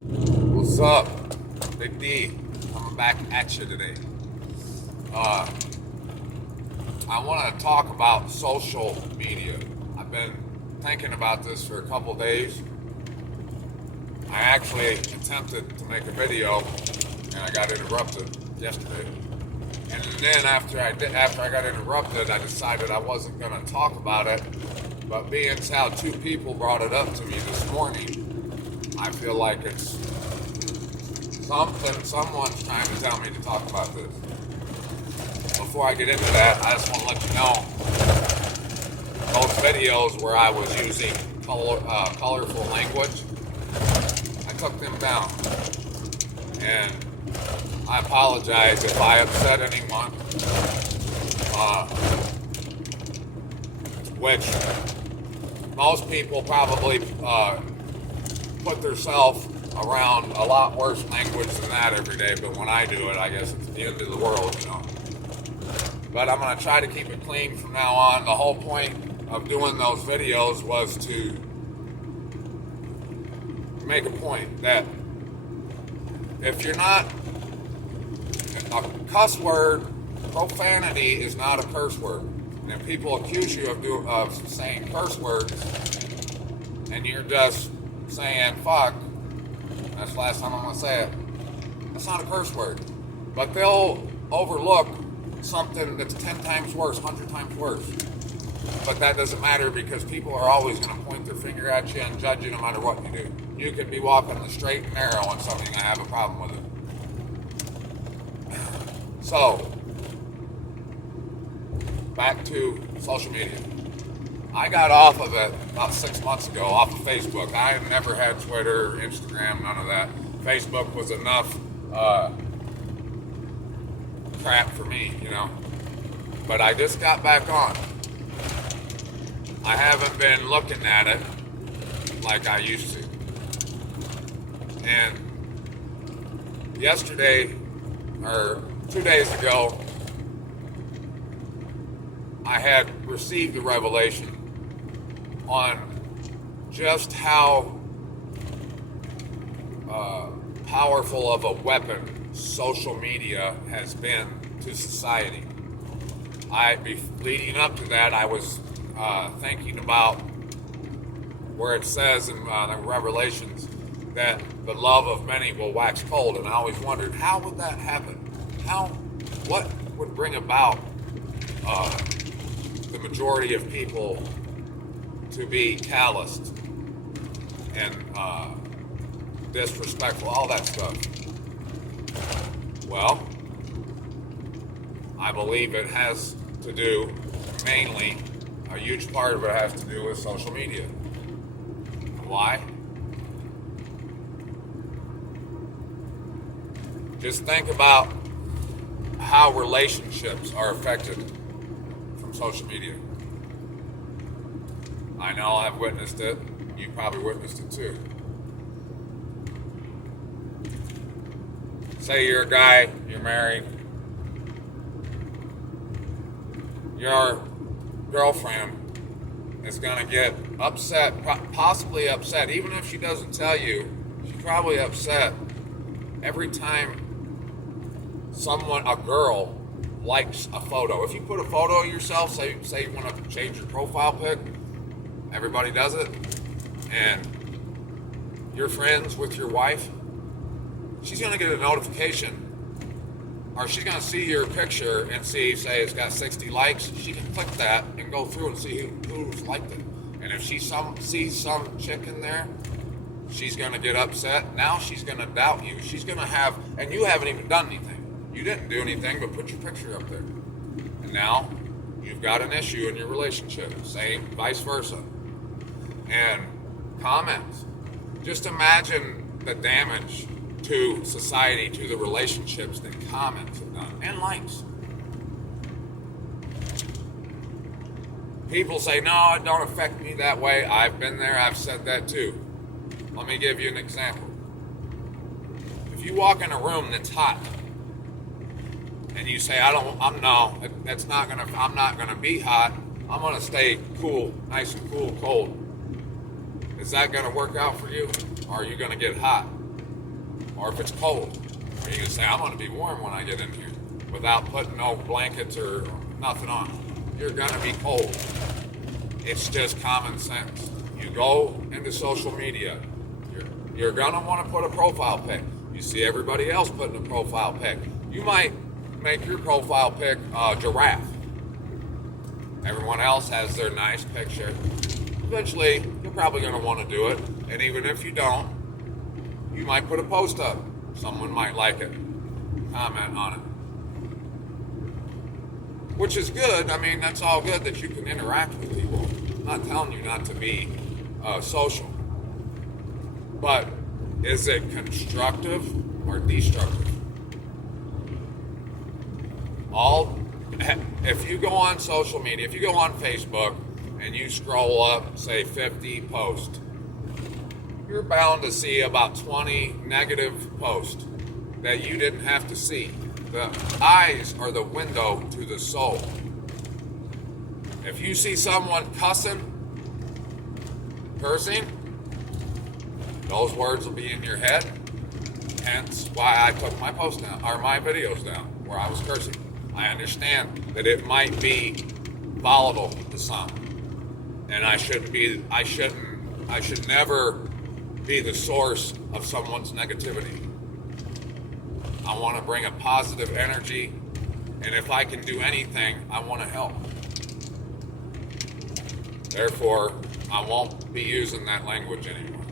What's up? Big D. Coming back at you today. Uh, I want to talk about social media. I've been thinking about this for a couple days. I actually attempted to make a video and I got interrupted yesterday. And then after I got interrupted, I decided I wasn't going to talk about it. But being as how two people brought it up to me this morning, I feel like it's something someone's trying to tell me to talk about this. Before I get into that, I just want to let you know those videos where I was using colorful language, I took them down. And I apologize if I upset anyone, which most people probably put themselves around a lot worse language than that every day, but when I do it, I guess it's the end of the world, you know. But I'm going to try to keep it clean from now on. The whole point of doing those videos was to make a point that if you're not a cuss word, profanity is not a curse word. And if people accuse you of saying curse words and you're just saying fuck, that's the last time I'm going to say it, that's not a curse word. But they'll overlook something that's 10 times worse, 100 times worse. But that doesn't matter because people are always going to point their finger at you and judge you no matter what you do. You could be walking the straight and narrow on something and have a problem with it. So, back to social media. I got off of it about 6 months ago, off of Facebook. I had never had Twitter, Instagram, none of that. Facebook was enough crap for me, you know. But I just got back on. I haven't been looking at it like I used to. And yesterday, or 2 days ago, I had received a revelation on just how powerful of a weapon social media has been to society. Leading up to that, I was thinking about where it says in the Revelations that the love of many will wax cold, and I always wondered, how would that happen? What would bring about the majority of people to be calloused and disrespectful, all that stuff? Well, I believe it has to do, mainly, a huge part of it has to do with social media. Why? Just think about how relationships are affected from social media. I know I've witnessed it. You probably witnessed it too. Say you're a guy, you're married. Your girlfriend is going to get upset, possibly upset, even if she doesn't tell you, she's probably upset every time a girl likes a photo. If you put a photo of yourself, say you want to change your profile pic, everybody does it, and you're friends with your wife, she's going to get a notification, or she's going to see your picture and say it's got 60 likes. She can click that and go through and see who's liked it. And if she sees some chick in there, she's going to get upset. Now she's going to doubt you. She's going to and you haven't even done anything. You didn't do anything but put your picture up there. And now you've got an issue in your relationship. Same, vice versa. And comments. Just imagine the damage to society, to the relationships that comments have done, and likes. People say, no, it don't affect me that way. I've been there, I've said that too. Let me give you an example. If you walk in a room that's hot, and you say, I'm not gonna be hot, I'm gonna stay cool, nice and cool, cold. Is that gonna work out for you? Or are you gonna get hot? Or if it's cold, or you can say, I'm going to be warm when I get in here without putting no blankets or nothing on. You're going to be cold. It's just common sense. You go into social media, you're going to want to put a profile pic. You see everybody else putting a profile pic. You might make your profile pic a giraffe. Everyone else has their nice picture. Eventually, you're probably going to want to do it. And even if you don't, you might put a post up. Someone might like it, comment on it. Which is good. I mean, that's all good that you can interact with people. I'm not telling you not to be social. But is it constructive or destructive? If you go on social media, if you go on Facebook and you scroll up, say 50 posts, you're bound to see about 20 negative posts that you didn't have to see. The eyes are the window to the soul. If you see someone cursing, those words will be in your head. Hence why I took my posts down, or my videos down, where I was cursing. I understand that it might be volatile to some, and I should never be the source of someone's negativity. I want to bring a positive energy, and if I can do anything, I want to help. Therefore, I won't be using that language anymore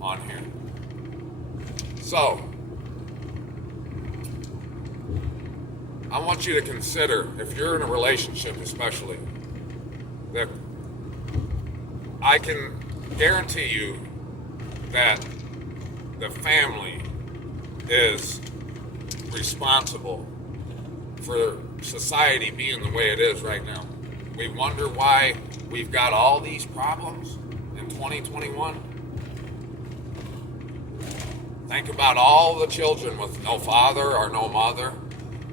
on here. So, I want you to consider, if you're in a relationship especially, that I can guarantee you that the family is responsible for society being the way it is right now. We wonder why we've got all these problems in 2021. Think about all the children with no father or no mother.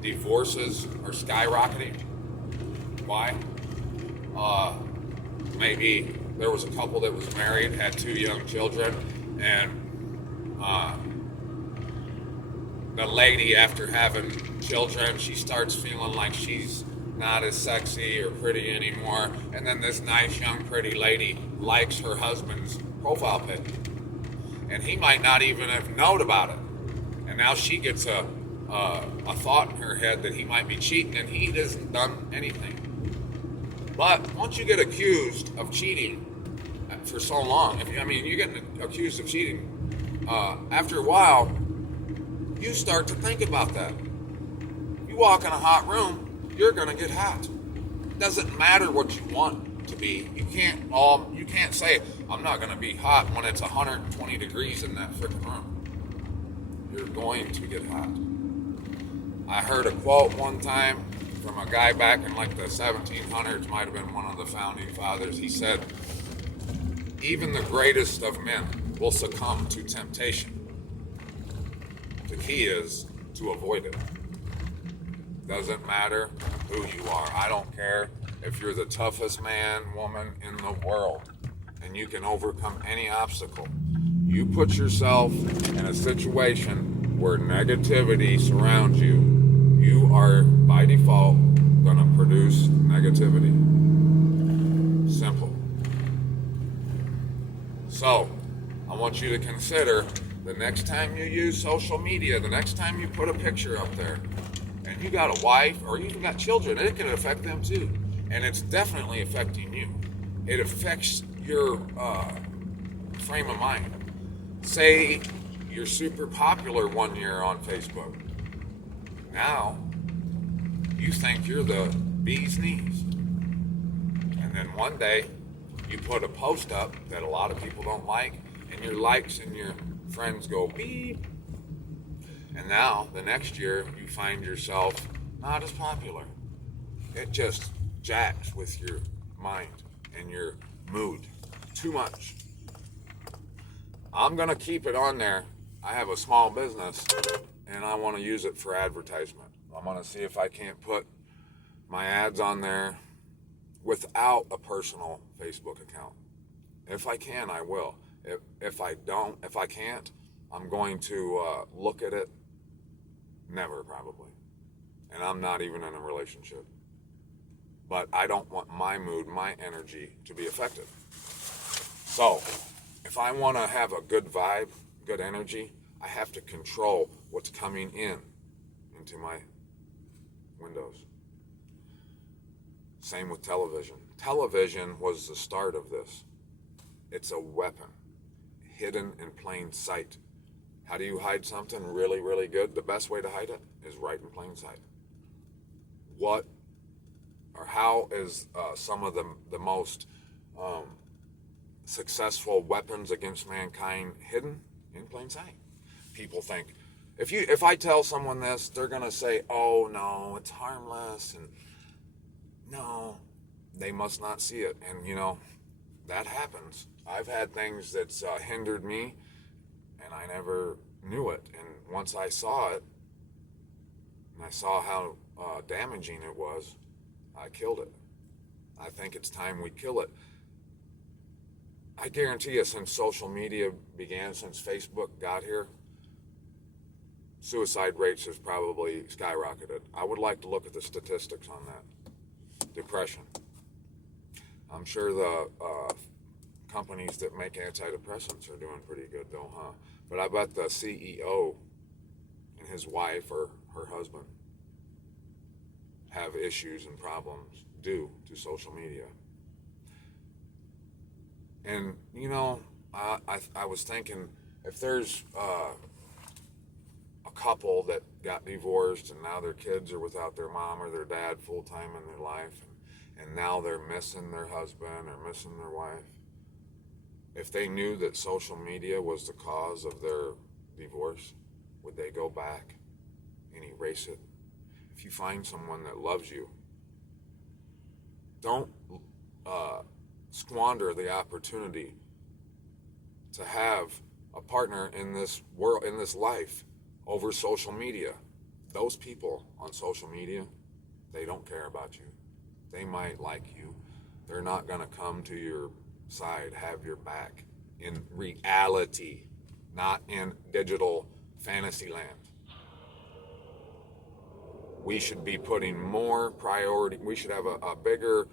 Divorces are skyrocketing. Why? Maybe there was a couple that was married, had 2 young children, and the lady, after having children, she starts feeling like she's not as sexy or pretty anymore, and then this nice young pretty lady likes her husband's profile pic, and he might not even have known about it, and now she gets a thought in her head that he might be cheating, and he hasn't done anything. But once you get accused of cheating for so long, you get accused of cheating, after a while, you start to think about that. You walk in a hot room, you're gonna get hot. It doesn't matter what you want to be. You can't say, I'm not gonna be hot when it's 120 degrees in that freaking room. You're going to get hot. I heard a quote one time from a guy back in like the 1700s, might have been one of the founding fathers. He said, even the greatest of men will succumb to temptation. The key is to avoid it. Doesn't matter who you are. I don't care if you're the toughest man, woman in the world, and you can overcome any obstacle. You put yourself in a situation where negativity surrounds you, you are by default going to produce negativity. Simple. So, I want you to consider the next time you use social media, the next time you put a picture up there, and you got a wife or you even got children, it can affect them too. And it's definitely affecting you. It affects your frame of mind. Say you're super popular one year on Facebook. Now, you think you're the bee's knees. And then one day, you put a post up that a lot of people don't like, and your likes and your friends go beep. And now, the next year, you find yourself not as popular. It just jacks with your mind and your mood too much. I'm going to keep it on there. I have a small business, and I want to use it for advertisement. I'm going to see if I can't put my ads on there without a personal Facebook account. If I can, I will. If I can't, I'm going to look at it? Never, probably. And I'm not even in a relationship. But I don't want my mood, my energy to be affected. So, if I want to have a good vibe, good energy, I have to control what's coming into my windows. Same with television. Television was the start of this. It's a weapon, hidden in plain sight. How do you hide something really, really good? The best way to hide it is right in plain sight. What or how is some of the most successful weapons against mankind hidden in plain sight? People think, if I tell someone this, they're going to say, oh no, it's harmless, and no, they must not see it. And that happens. I've had things that's hindered me, and I never knew it. And once I saw it, and I saw how damaging it was, I killed it. I think it's time we kill it. I guarantee you, since social media began, since Facebook got here, suicide rates have probably skyrocketed. I would like to look at the statistics on that. Depression. I'm sure the companies that make antidepressants are doing pretty good though, huh? But I bet the CEO and his wife or her husband have issues and problems due to social media. And I was thinking, if there's a couple that got divorced and now their kids are without their mom or their dad full time in their life, and now they're missing their husband or missing their wife, if they knew that social media was the cause of their divorce, would they go back and erase it? If you find someone that loves you, don't squander the opportunity to have a partner in this world, in this life, over social media. Those people on social media, they don't care about you. They might like you. They're not going to come to your side, have your back in reality, not in digital fantasy land. We should be putting more priority. We should have a bigger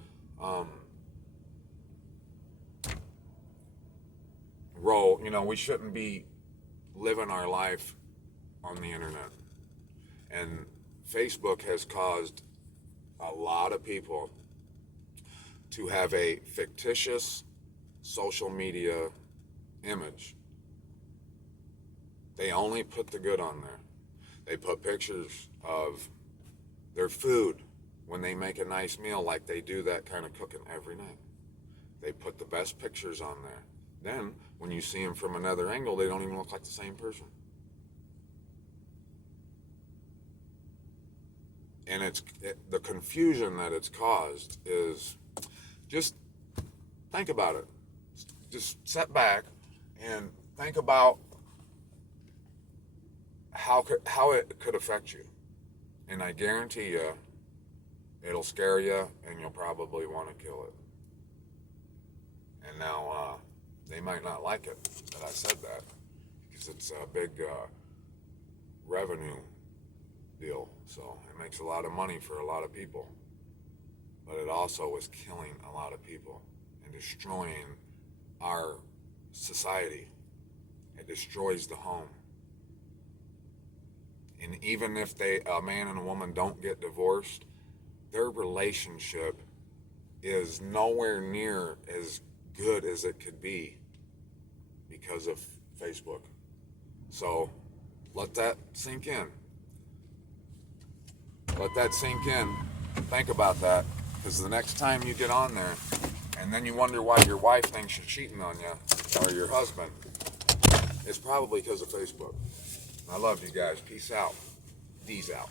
role. We shouldn't be living our life on the internet. And Facebook has caused a lot of people to have a fictitious social media image. They only put the good on there. They put pictures of their food when they make a nice meal, like they do that kind of cooking every night. They put the best pictures on there. Then, when you see them from another angle, they don't even look like the same person. And the confusion that it's caused is, just think about it. Just sit back and think about how it could affect you. And I guarantee you, it'll scare you, and you'll probably want to kill it. And now, they might not like it that I said that, because it's a big revenue deal. So it makes a lot of money for a lot of people. But it also is killing a lot of people and destroying our society. It destroys the home. And even if a man and a woman don't get divorced, their relationship is nowhere near as good as it could be because of Facebook. So let that sink in. Let that sink in. Think about that, because the next time you get on there and then you wonder why your wife thinks you're cheating on you, or your husband, it's probably because of Facebook. I love you guys. Peace out. D's out.